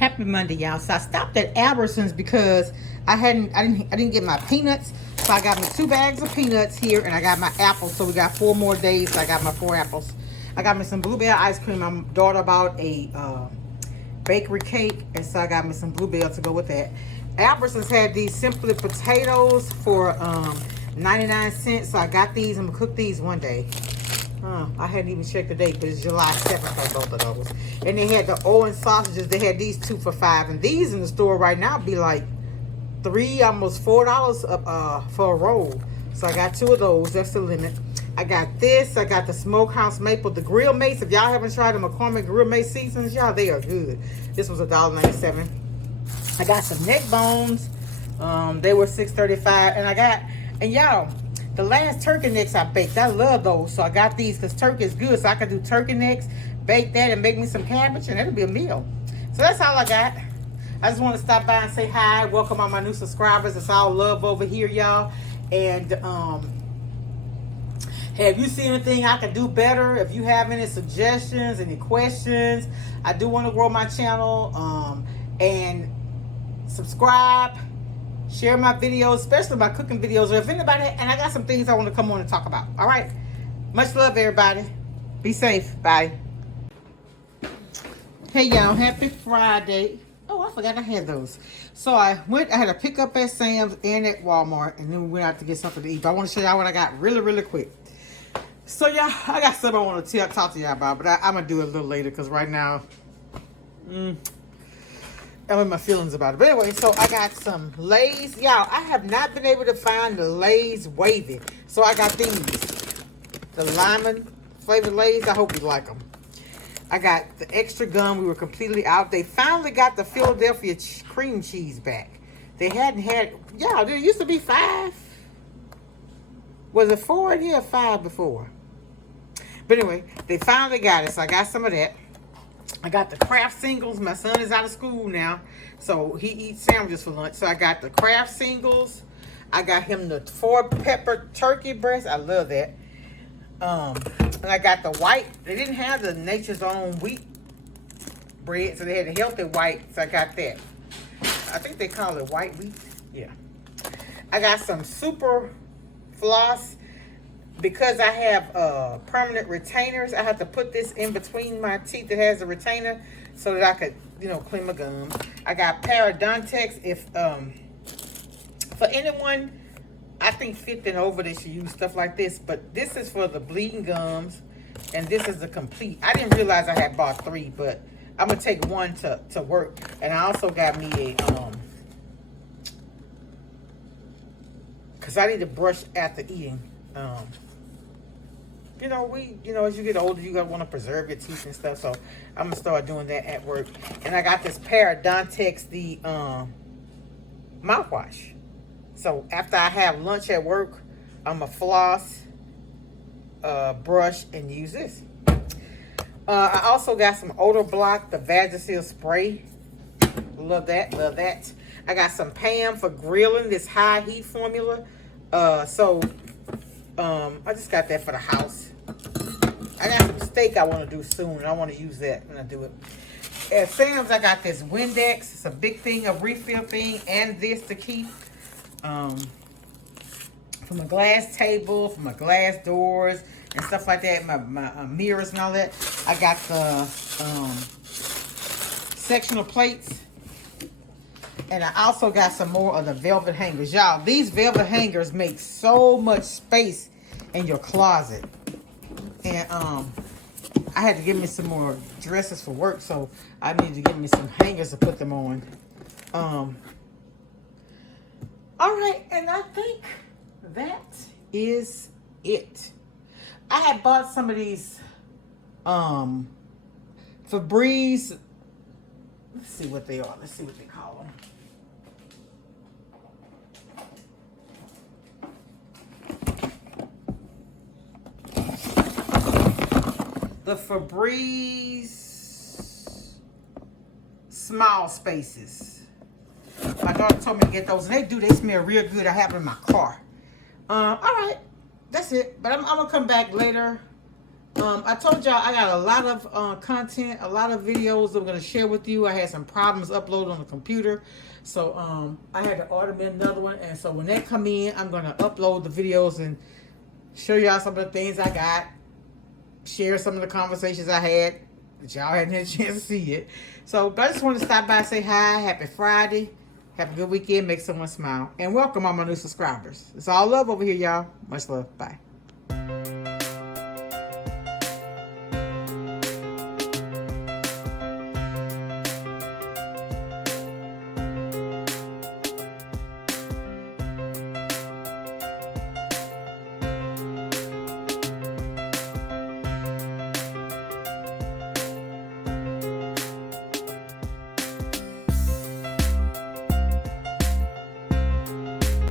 Happy Monday, y'all. So I stopped at Albertsons because I didn't get my peanuts. So I got me 2 bags of peanuts here, and I got my apples. So we got 4 more days. So I got my 4 apples. I got me some bluebell ice cream. My daughter bought a bakery cake, and so I got me some bluebell to go with that. Albertsons had these simply potatoes for 99 cents. So I got these. I'm gonna cook these one day. I hadn't even checked the date, but it's July 7th on both of those. And they had the Owen sausages. They had these 2 for $5. And these in the store right now be like $3, almost $4 for a roll. So I got 2 of those. That's the limit. I got this. I got the Smokehouse Maple, the grill mace. If y'all haven't tried the McCormick grill mace seasons, y'all, they are good. This was $1.97. I got some neck bones. They were $6.35. And y'all, the last turkey necks I baked, I love those. So I got these because turkey is good. So I can do turkey necks, bake that, and make me some cabbage, and it'll be a meal. So that's all I got. I just want to stop by and say hi. Welcome all my new subscribers. It's all love over here, y'all. And hey, if you see anything I can do better, if you have any suggestions, any questions, I do want to grow my channel. And subscribe. Share my videos, especially my cooking videos. Or if anybody, and I got some things I want to come on and talk about. All right. Much love, everybody. Be safe. Bye. Hey, y'all. Happy Friday. Oh, I forgot I had those. So I had a pickup at Sam's and at Walmart. And then we went out to get something to eat. But I want to show y'all what I got really, really quick. So, y'all, I got something I want to talk to y'all about. But I'm going to do it a little later because right now, I'm in my feelings about it. But anyway, so I got some Lay's. Y'all, I have not been able to find the Lay's wavy. So I got these. The lemon flavored Lay's. I hope you like them. I got the extra gum. We were completely out. They finally got the Philadelphia cream cheese back. They hadn't had, y'all, there used to be 5. Was it 4? Yeah, 5 before. But anyway, they finally got it. So I got some of that. I got the Kraft singles. My son is out of school now, so he eats sandwiches for lunch. So I got the Kraft singles. I got him the 4-pepper turkey breast. I love that. And I got the white. They didn't have the Nature's Own wheat bread, so they had the healthy white. So I got that. I think they call it white wheat. Yeah. I got some super floss. Because I have permanent retainers, I have to put this in between my teeth that has a retainer so that I could, clean my gums. I got parodontax. If for anyone, I think 50 and over, they should use stuff like this. But this is for the bleeding gums, and this is the complete. I didn't realize I had bought 3, but I'm gonna take 1 to work. And I also got me a because I need to brush after eating. As you get older, you gotta want to preserve your teeth and stuff. So I'm gonna start doing that at work. And I got this parodontax, the mouthwash. So after I have lunch at work, I'm gonna floss, brush, and use this. I also got some odor block, the Vagisil spray. Love that, love that. I got some Pam for grilling, this high heat formula. I just got that for the house. I got some steak I want to do soon, and I want to use that when I do it. At Sam's, I got this Windex. It's a big thing, a refill thing, and this to keep. For my glass table, for my glass doors, and stuff like that, my mirrors and all that. I got the sectional plates. And I also got some more of the velvet hangers. Y'all, these velvet hangers make so much space in your closet. And I had to give me some more dresses for work, so I need to give me some hangers to put them on. All right, and I think that is it. I had bought some of these Febreze. Let's see what they are. Let's see what they call them. The Febreze small spaces. My daughter told me to get those, and they smell real good. I have them in my car. All right, that's it. But I'm gonna come back later I told y'all I got a lot of content, a lot of videos I'm gonna share with you. I had some problems uploading on the computer, so I had to order me another one. And so when they come in, I'm gonna upload the videos and show y'all some of the things I got, share some of the conversations I had that y'all hadn't had a chance to see it. So, but I just want to stop by and say hi. Happy Friday. Have a good weekend. Make someone smile. And welcome all my new subscribers. It's all love over here, y'all. Much love. Bye.